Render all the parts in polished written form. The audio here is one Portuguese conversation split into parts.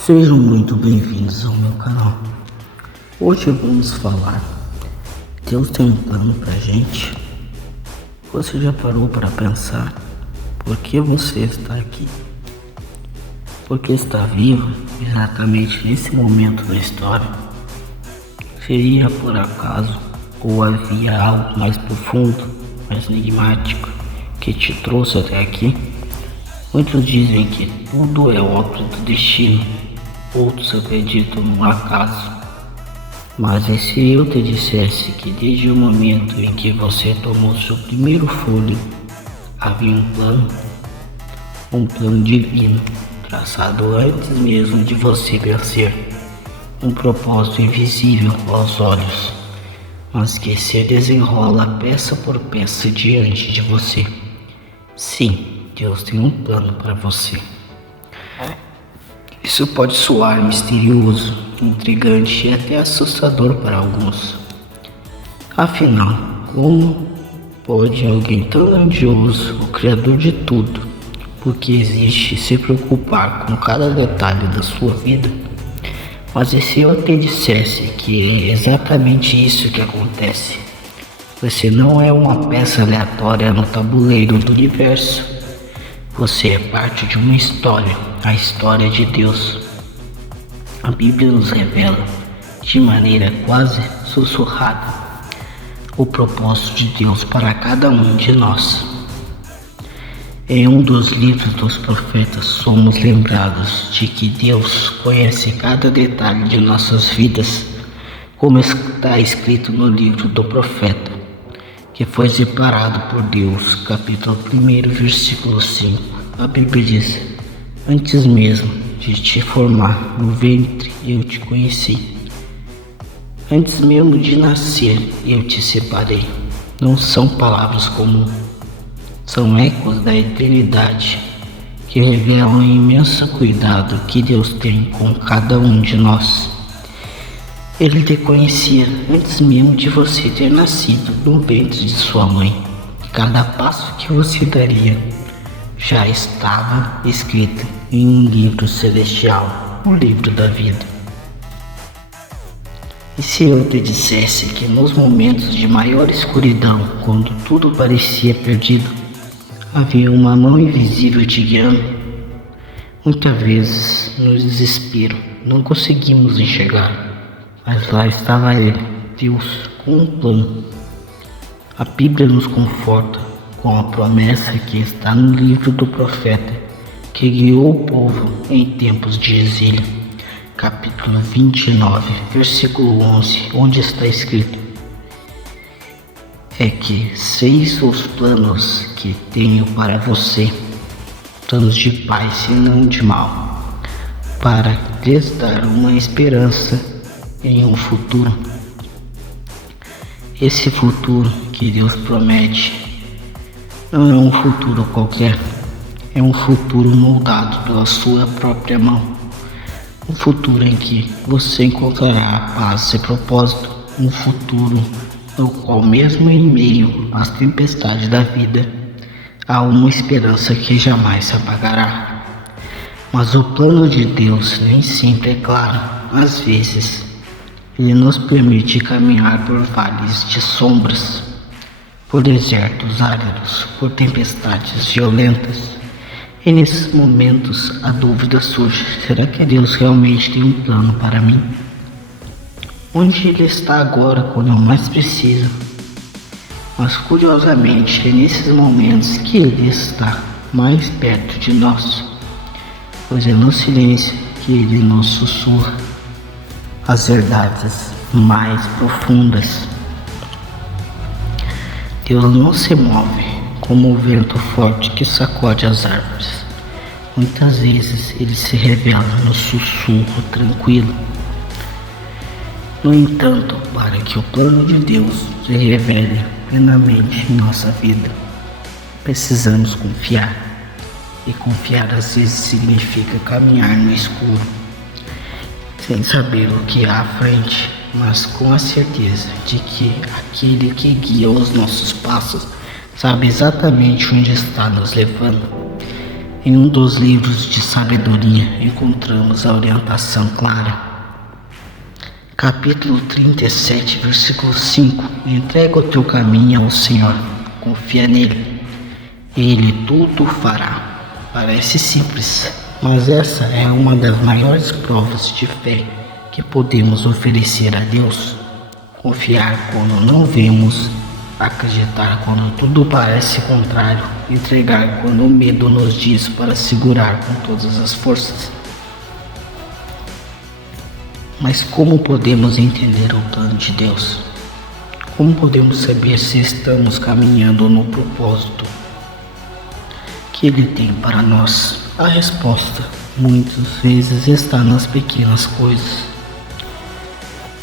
Sejam muito bem-vindos ao meu canal. Hoje vamos falar. Deus tem um plano pra gente. Você já parou para pensar por que você está aqui? Porque está vivo exatamente nesse momento da história? Seria por acaso ou havia algo mais profundo, mais enigmático que te trouxe até aqui? Muitos dizem que tudo é obra do destino, outros acreditam no acaso. Mas e se eu te dissesse que desde o momento em que você tomou seu primeiro fôlego, havia um plano divino, traçado antes mesmo de você nascer, um propósito invisível aos olhos, mas que se desenrola peça por peça diante de você? Sim, Deus tem um plano para você. Isso pode soar misterioso, intrigante e até assustador para alguns. Afinal, como pode alguém tão grandioso, o Criador de tudo, porque existe, se preocupar com cada detalhe da sua vida? Mas e se eu te dissesse que é exatamente isso que acontece? Você não é uma peça aleatória no tabuleiro do universo. Você é parte de uma história, a história de Deus. A Bíblia nos revela, de maneira quase sussurrada, o propósito de Deus para cada um de nós. Em um dos livros dos profetas, somos lembrados de que Deus conhece cada detalhe de nossas vidas, como está escrito no livro do profeta, que foi separado por Deus, capítulo 1, versículo 5. A Bíblia diz: antes mesmo de te formar no ventre, eu te conheci. Antes mesmo de nascer, eu te separei. Não são palavras comuns, são ecos da eternidade, que revelam o imenso cuidado que Deus tem com cada um de nós. Ele te conhecia antes mesmo de você ter nascido no ventre de sua mãe. Cada passo que você daria já estava escrito em um livro celestial, o livro da vida. E se eu te dissesse que nos momentos de maior escuridão, quando tudo parecia perdido, havia uma mão invisível te guiando? Muitas vezes, no desespero, não conseguimos enxergar. Mas lá estava ele, Deus, com um plano. A Bíblia nos conforta com a promessa que está no livro do profeta, que guiou o povo em tempos de exílio. Capítulo 29, versículo 11, onde está escrito: é que sei os planos que tenho para você, planos de paz e não de mal, para lhes dar uma esperança em um futuro. Esse futuro que Deus promete não é um futuro qualquer, é um futuro moldado pela sua própria mão, um futuro em que você encontrará a paz e propósito, um futuro no qual, mesmo em meio às tempestades da vida, há uma esperança que jamais se apagará. Mas o plano de Deus nem sempre é claro. Às vezes Ele nos permite caminhar por vales de sombras, por desertos áridos, por tempestades violentas. E nesses momentos a dúvida surge: será que Deus realmente tem um plano para mim? Onde Ele está agora quando eu mais preciso? Mas curiosamente é nesses momentos que Ele está mais perto de nós, pois é no silêncio que Ele nos sussurra as verdades mais profundas. Deus não se move como o vento forte que sacode as árvores. Muitas vezes Ele se revela no sussurro tranquilo. No entanto, para que o plano de Deus se revele plenamente em nossa vida, precisamos confiar. E confiar às vezes significa caminhar no escuro, sem saber o que há à frente, mas com a certeza de que aquele que guia os nossos passos sabe exatamente onde está nos levando. Em um dos livros de sabedoria encontramos a orientação clara. Capítulo 37, versículo 5. Entrega o teu caminho ao Senhor, confia nele, ele tudo fará. Parece simples, mas essa é uma das maiores provas de fé que podemos oferecer a Deus. Confiar quando não vemos, acreditar quando tudo parece contrário, entregar quando o medo nos diz para segurar com todas as forças. Mas como podemos entender o plano de Deus? Como podemos saber se estamos caminhando no propósito que Ele tem para nós? A resposta, muitas vezes, está nas pequenas coisas.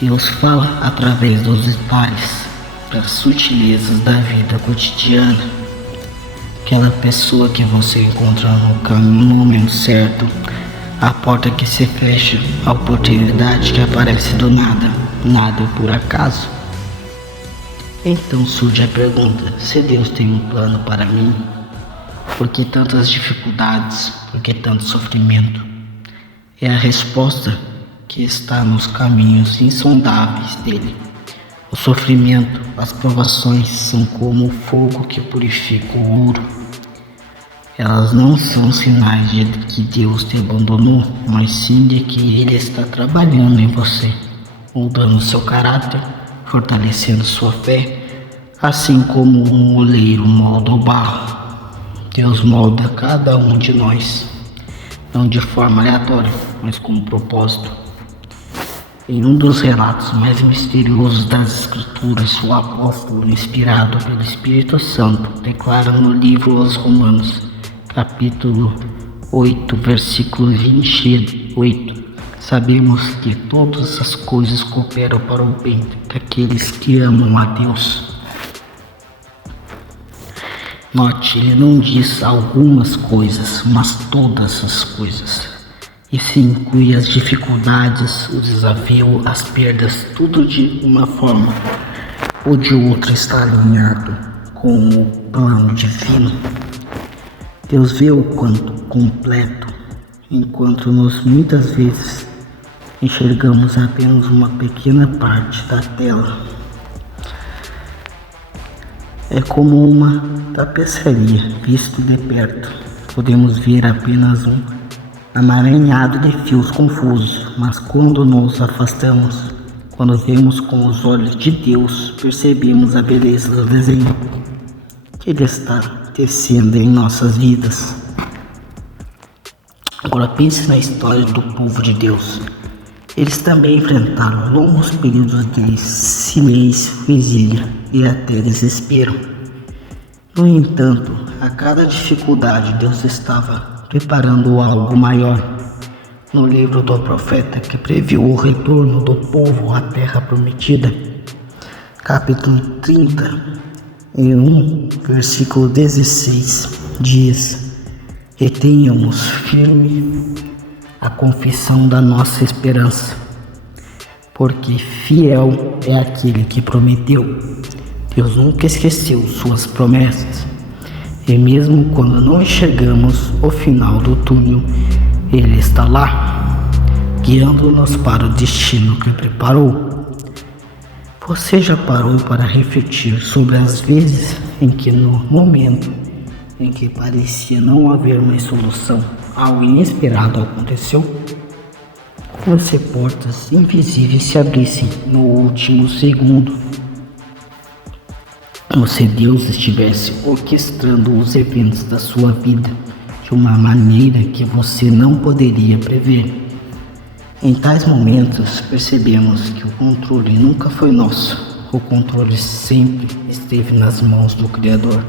Deus fala através dos detalhes, das sutilezas da vida cotidiana. Aquela pessoa que você encontra no caminho no momento certo, a porta que se fecha, a oportunidade que aparece do nada, nada é por acaso. Então surge a pergunta: se Deus tem um plano para mim, por que tantas dificuldades, por que tanto sofrimento? É a resposta que está nos caminhos insondáveis dele. O sofrimento, as provações são como o fogo que purifica o ouro. Elas não são sinais de que Deus te abandonou, mas sim de que Ele está trabalhando em você, moldando seu caráter, fortalecendo sua fé, assim como um oleiro molda o barro. Deus molda cada um de nós, não de forma aleatória, mas com um propósito. Em um dos relatos mais misteriosos das Escrituras, o apóstolo, inspirado pelo Espírito Santo, declara no livro aos Romanos, capítulo 8, versículo 28, sabemos que todas as coisas cooperam para o bem daqueles que amam a Deus. Note, ele não diz algumas coisas, mas todas as coisas. Isso inclui as dificuldades, o desafio, as perdas, tudo de uma forma ou de outra está alinhado com o plano divino. Deus vê o quanto completo, enquanto nós muitas vezes enxergamos apenas uma pequena parte da tela. É como uma tapeçaria visto de perto. Podemos ver apenas um amaranhado de fios confusos, mas quando nos afastamos, quando vemos com os olhos de Deus, percebemos a beleza do desenho que Ele está tecendo em nossas vidas. Agora pense na história do povo de Deus. Eles também enfrentaram longos períodos de silêncio, exílio e até desespero. No entanto, a cada dificuldade Deus estava preparando algo maior. No livro do profeta que previu o retorno do povo à terra prometida, capítulo 30, em 1, versículo 16, diz: retenhamos firme a confissão da nossa esperança, porque fiel é aquele que prometeu. Deus nunca esqueceu suas promessas. E mesmo quando não enxergamos o final do túnel, Ele está lá, guiando-nos para o destino que preparou. Você já parou para refletir sobre as vezes em que, no momento em que parecia não haver mais solução, algo inesperado aconteceu? Como se portas invisíveis se abrissem no último segundo, como se Deus estivesse orquestrando os eventos da sua vida de uma maneira que você não poderia prever. Em tais momentos, percebemos que o controle nunca foi nosso. O controle sempre esteve nas mãos do Criador.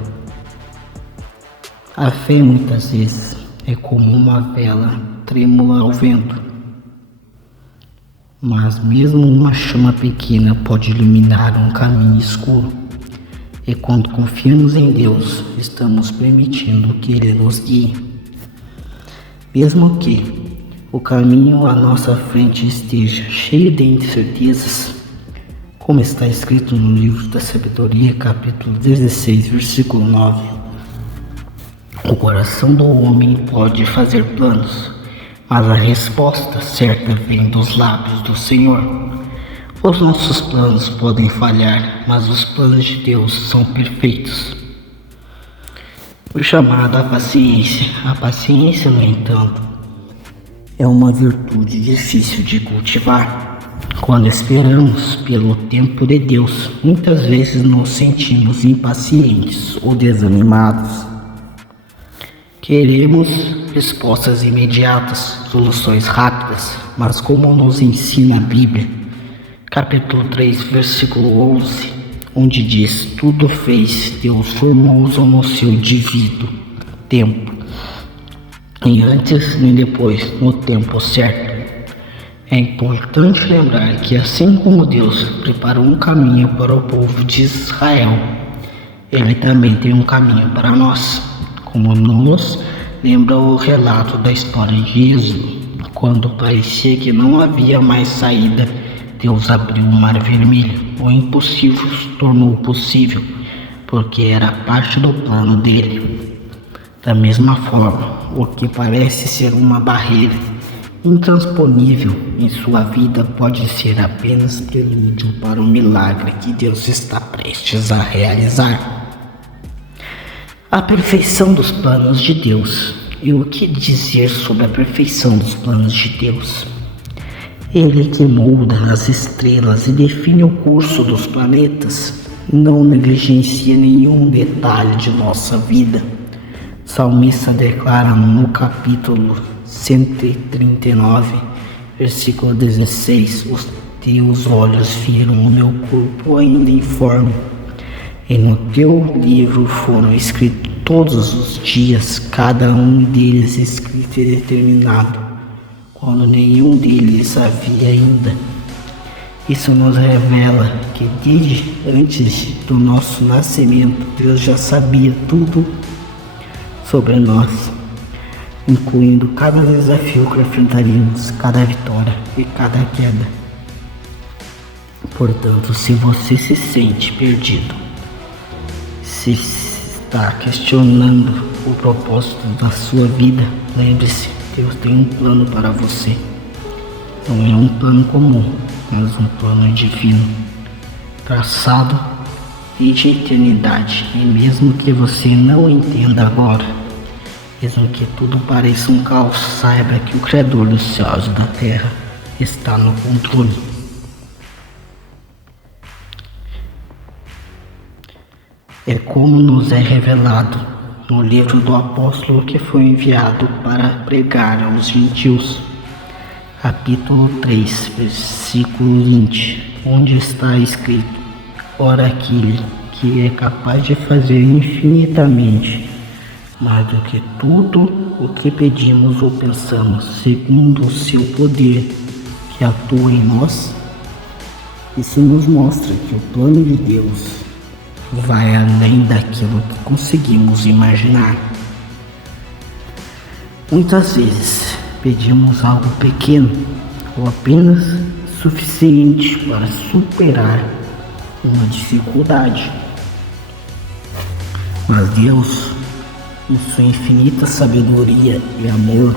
A fé muitas vezes é como uma vela trêmula ao vento. Mas mesmo uma chama pequena pode iluminar um caminho escuro. E quando confiamos em Deus, estamos permitindo que Ele nos guie. Mesmo que o caminho à nossa frente esteja cheio de incertezas, como está escrito no livro da sabedoria, capítulo 16, versículo 9. O coração do homem pode fazer planos, mas a resposta certa vem dos lábios do Senhor. Os nossos planos podem falhar, mas os planos de Deus são perfeitos. O chamado à paciência. A paciência, no entanto, é uma virtude difícil de cultivar. Quando esperamos pelo tempo de Deus, muitas vezes nos sentimos impacientes ou desanimados. Queremos respostas imediatas, soluções rápidas, mas como nos ensina a Bíblia, capítulo 3, versículo 11, onde diz: tudo fez Deus formoso no seu devido tempo, e antes nem depois, no tempo certo. É importante lembrar que assim como Deus preparou um caminho para o povo de Israel, Ele também tem um caminho para nós. Como nos lembra o relato da história de Êxodo, quando parecia que não havia mais saída, Deus abriu o mar vermelho. O impossível se tornou possível, porque era parte do plano dele. Da mesma forma, o que parece ser uma barreira intransponível em sua vida pode ser apenas prelúdio para o milagre que Deus está prestes a realizar. A perfeição dos planos de Deus. E o que dizer sobre a perfeição dos planos de Deus? Ele que molda as estrelas e define o curso dos planetas, não negligencia nenhum detalhe de nossa vida. O salmista declara no capítulo 139, versículo 16: os teus olhos viram o meu corpo ainda informe, e no teu livro foram escritos todos os dias, cada um deles escrito e determinado, quando nenhum deles havia ainda. Isso nos revela que desde antes do nosso nascimento, Deus já sabia tudo sobre nós, incluindo cada desafio que enfrentaríamos, cada vitória e cada queda. Portanto, se você se sente perdido, se está questionando o propósito da sua vida, lembre-se, Deus tem um plano para você. Não é um plano comum, mas um plano divino, traçado desde a eternidade. E mesmo que você não entenda agora, mesmo que tudo pareça um caos, saiba que o Criador dos céus e da terra está no controle. É como nos é revelado no livro do apóstolo que foi enviado para pregar aos gentios, capítulo 3, versículo 20, onde está escrito: ora aquele que é capaz de fazer infinitamente mais do que tudo o que pedimos ou pensamos, segundo o seu poder que atua em nós. Isso nos mostra que o plano de Deus vai além daquilo que conseguimos imaginar. Muitas vezes pedimos algo pequeno ou apenas suficiente para superar uma dificuldade. Mas Deus, em sua infinita sabedoria e amor,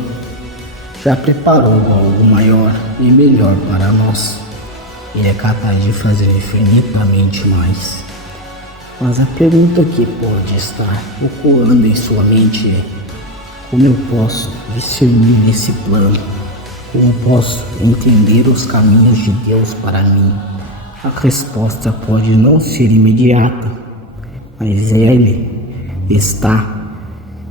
já preparou algo maior e melhor para nós. Ele é capaz de fazer infinitamente mais. Mas a pergunta que pode estar ecoando em sua mente é: como eu posso discernir esse plano? Como posso entender os caminhos de Deus para mim? A resposta pode não ser imediata, mas Ele está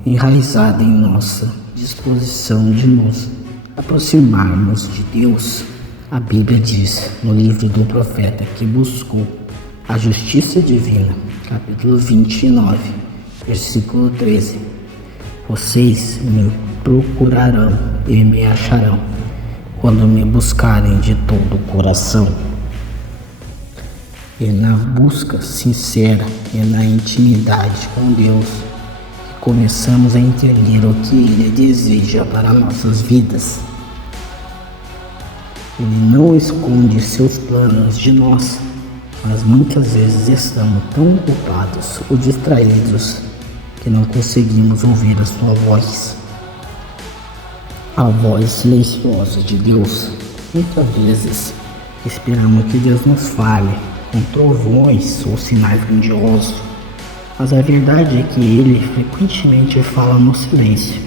enraizado em nossa disposição de nos aproximarmos de Deus. A Bíblia diz no livro do profeta que buscou a justiça divina, capítulo 29, versículo 13: vocês me procurarão e me acharão quando me buscarem de todo o coração. É na busca sincera e na intimidade com Deus que começamos a entender o que Ele deseja para nossas vidas. Ele não esconde seus planos de nós, mas muitas vezes estamos tão ocupados ou distraídos que não conseguimos ouvir a sua voz. A voz silenciosa de Deus. Muitas vezes esperamos que Deus nos fale com trovões ou sinais grandiosos, mas a verdade é que Ele frequentemente fala no silêncio,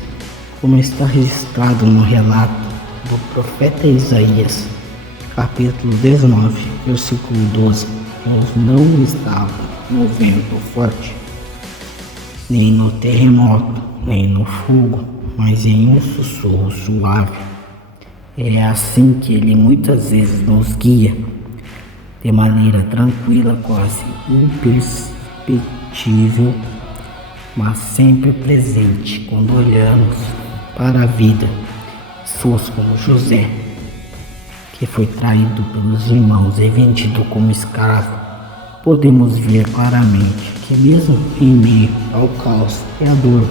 como está registrado no relato do profeta Isaías, capítulo 19, versículo 12. Deus não estava no vento forte, nem no terremoto, nem no fogo, mas em um sussurro suave. É assim que Ele muitas vezes nos guia, de maneira tranquila, quase imperceptível, mas sempre presente quando olhamos para a vida. Pessoas como José, que foi traído pelos irmãos e vendido como escravo, podemos ver claramente que mesmo em meio ao caos e à dor,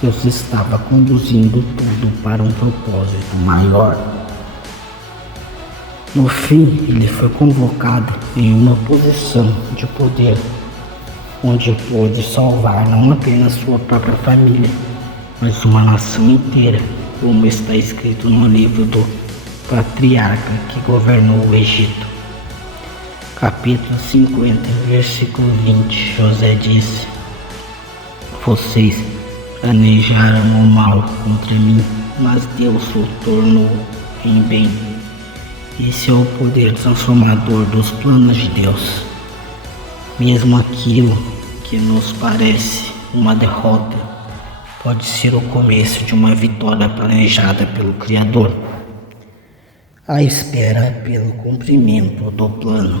Deus estava conduzindo tudo para um propósito maior. No fim, ele foi convocado em uma posição de poder, onde pôde salvar não apenas sua própria família, mas uma nação inteira, como está escrito no livro do patriarca que governou o Egito. Capítulo 50, versículo 20, José disse: vocês planejaram o mal contra mim, mas Deus o tornou em bem. Esse é o poder transformador dos planos de Deus. Mesmo aquilo que nos parece uma derrota pode ser o começo de uma vitória planejada pelo Criador. A espera pelo cumprimento do plano.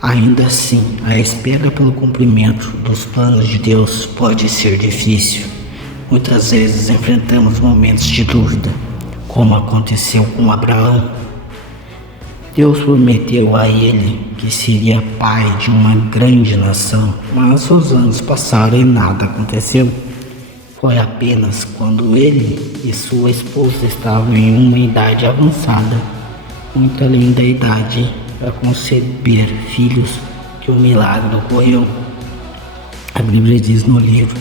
Ainda assim, a espera pelo cumprimento dos planos de Deus pode ser difícil. Muitas vezes enfrentamos momentos de dúvida, como aconteceu com Abraão. Deus prometeu a ele que seria pai de uma grande nação, mas os anos passaram e nada aconteceu. Foi apenas quando ele e sua esposa estavam em uma idade avançada, muito além da idade para conceber filhos, que o milagre ocorreu. A Bíblia diz no livro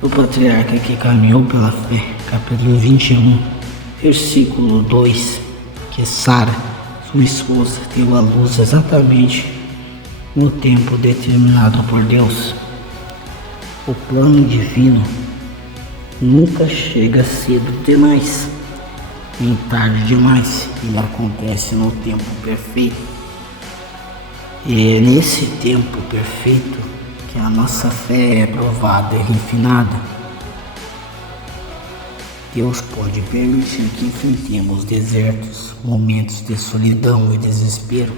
do patriarca que caminhou pela fé, capítulo 21, versículo 2, que Sara, sua esposa, deu à luz exatamente no tempo determinado por Deus. O plano divino nunca chega cedo demais, nem tarde demais. Ele acontece no tempo perfeito. E é nesse tempo perfeito que a nossa fé é provada e refinada. Deus pode permitir que enfrentemos desertos, momentos de solidão e desespero,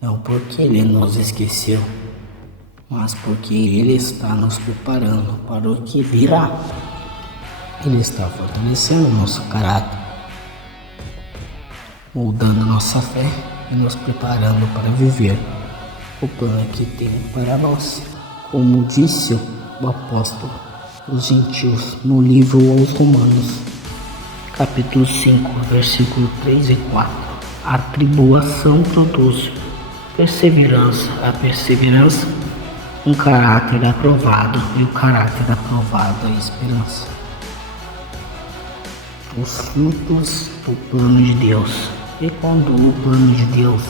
não porque Ele nos esqueceu, mas porque Ele está nos preparando para o que virá. Ele está fortalecendo nosso caráter, moldando nossa fé e nos preparando para viver o plano que tem para nós. Como disse o apóstolo aos gentios no livro aos Romanos, capítulo 5, versículo 3 e 4. A tribulação produz perseverança, a perseverança um caráter aprovado, e o caráter aprovado a esperança. Os frutos do plano de Deus. E quando o plano de Deus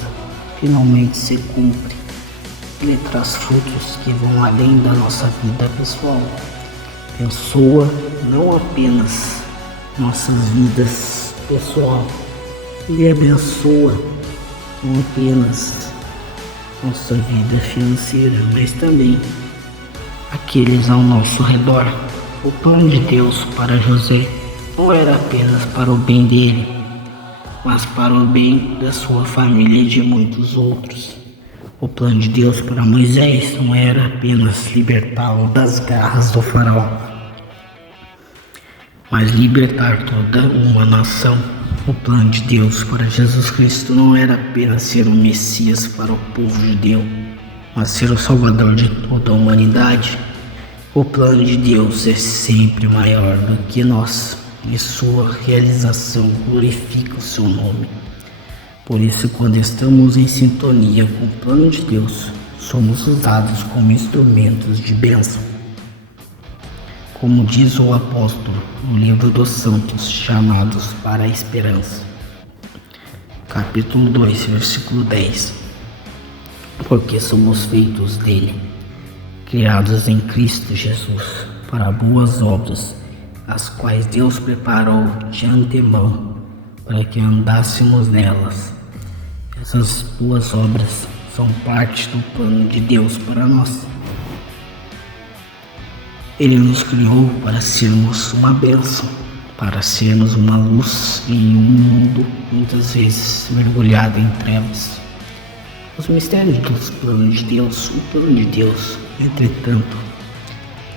finalmente se cumpre, ele traz frutos que vão além da nossa vida pessoal. Abençoa não apenas nossas vidas pessoal, ele abençoa não apenas nossa vida financeira, mas também aqueles ao nosso redor. O plano de Deus para José não era apenas para o bem dele, mas para o bem da sua família e de muitos outros. O plano de Deus para Moisés não era apenas libertá-lo das garras do faraó, mas libertar toda uma nação. O plano de Deus para Jesus Cristo não era apenas ser o Messias para o povo judeu, mas ser o Salvador de toda a humanidade. O plano de Deus é sempre maior do que nós, e sua realização glorifica o seu nome. Por isso, quando estamos em sintonia com o plano de Deus, somos usados como instrumentos de bênção. Como diz o apóstolo no livro dos Santos, chamados para a esperança. Capítulo 2, versículo 10. Porque somos feitos dele, criados em Cristo Jesus, para boas obras, as quais Deus preparou de antemão, para que andássemos nelas. Essas boas obras são parte do plano de Deus para nós. Ele nos criou para sermos uma bênção, para sermos uma luz em um mundo muitas vezes mergulhado em trevas. Os mistérios dos planos de Deus, o plano de Deus, entretanto,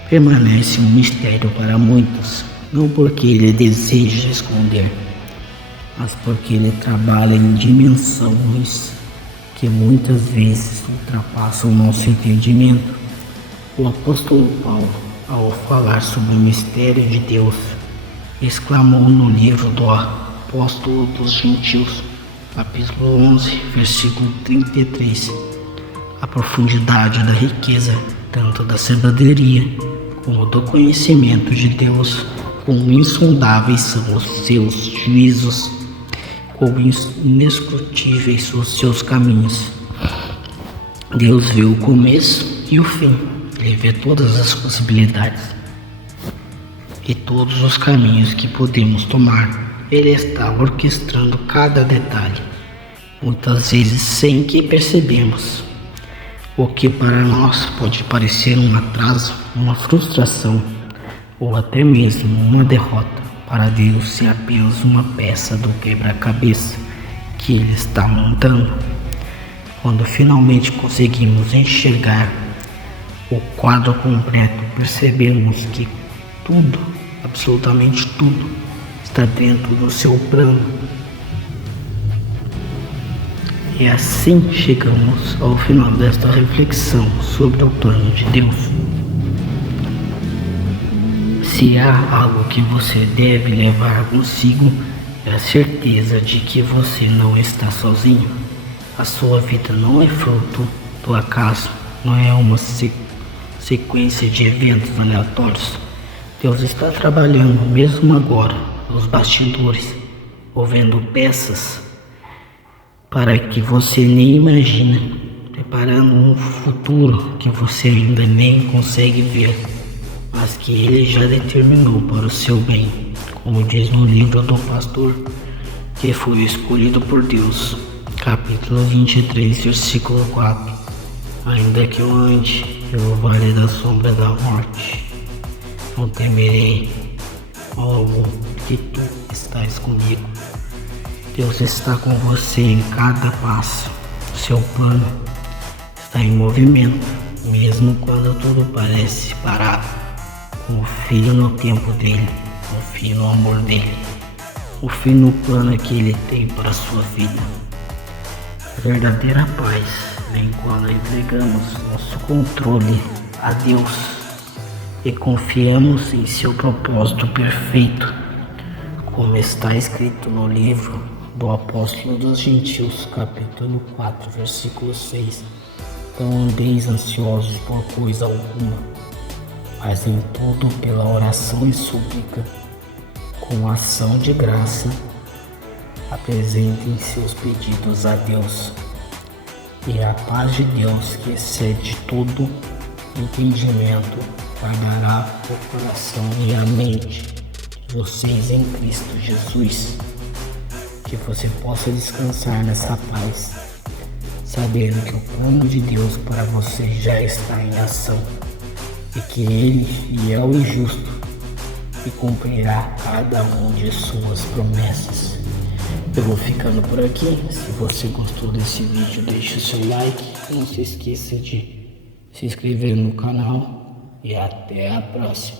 permanece um mistério para muitos, não porque ele deseja esconder, mas porque ele trabalha em dimensões que muitas vezes ultrapassam o nosso entendimento. O apóstolo Paulo, ao falar sobre o mistério de Deus, exclamou no livro do Apóstolo dos Gentios, capítulo 11, versículo 33, a profundidade da riqueza, tanto da sabedoria como do conhecimento de Deus, quão insondáveis são os seus juízos, quão inescrutíveis os seus caminhos. Deus vê o começo e o fim, ele vê todas as possibilidades e todos os caminhos que podemos tomar. Ele está orquestrando cada detalhe, muitas vezes sem que percebemos. O que para nós pode parecer um atraso, uma frustração ou até mesmo uma derrota, para Deus é apenas uma peça do quebra-cabeça que Ele está montando. Quando finalmente conseguimos enxergar o quadro completo, percebemos que tudo, absolutamente tudo, está dentro do seu plano. E assim chegamos ao final desta reflexão sobre o plano de Deus. Se há algo que você deve levar consigo, é a certeza de que você não está sozinho. A sua vida não é fruto do acaso, não é uma sequência de eventos aleatórios. Deus está trabalhando mesmo agora nos bastidores, movendo peças para que você nem imagina, preparando um futuro que você ainda nem consegue ver, mas que Ele já determinou para o seu bem, como diz no livro do pastor que foi escolhido por Deus, capítulo 23, versículo 4. Ainda que eu ande pelo vale da sombra da morte, não temerei algo, que tu estás comigo. Deus está com você em cada passo. O seu plano está em movimento, mesmo quando tudo parece parado. Confie no tempo dele, confie no amor dele, confie no plano que ele tem para a sua vida. A verdadeira paz vem quando entregamos nosso controle a Deus e confiamos em seu propósito perfeito, como está escrito no livro do Apóstolo dos Gentios, capítulo 4, versículo 6. Não andeis ansiosos por coisa alguma, mas em tudo pela oração e súplica, com ação de graça, apresentem seus pedidos a Deus. E a paz de Deus, que excede todo entendimento, guardará o coração e a mente de vocês em Cristo Jesus. Que você possa descansar nessa paz, sabendo que o plano de Deus para você já está em ação e que Ele, fiel e justo, e cumprirá cada um de suas promessas. Eu vou ficando por aqui. Se você gostou desse vídeo, deixe o seu like, não se esqueça de se inscrever no canal e até a próxima.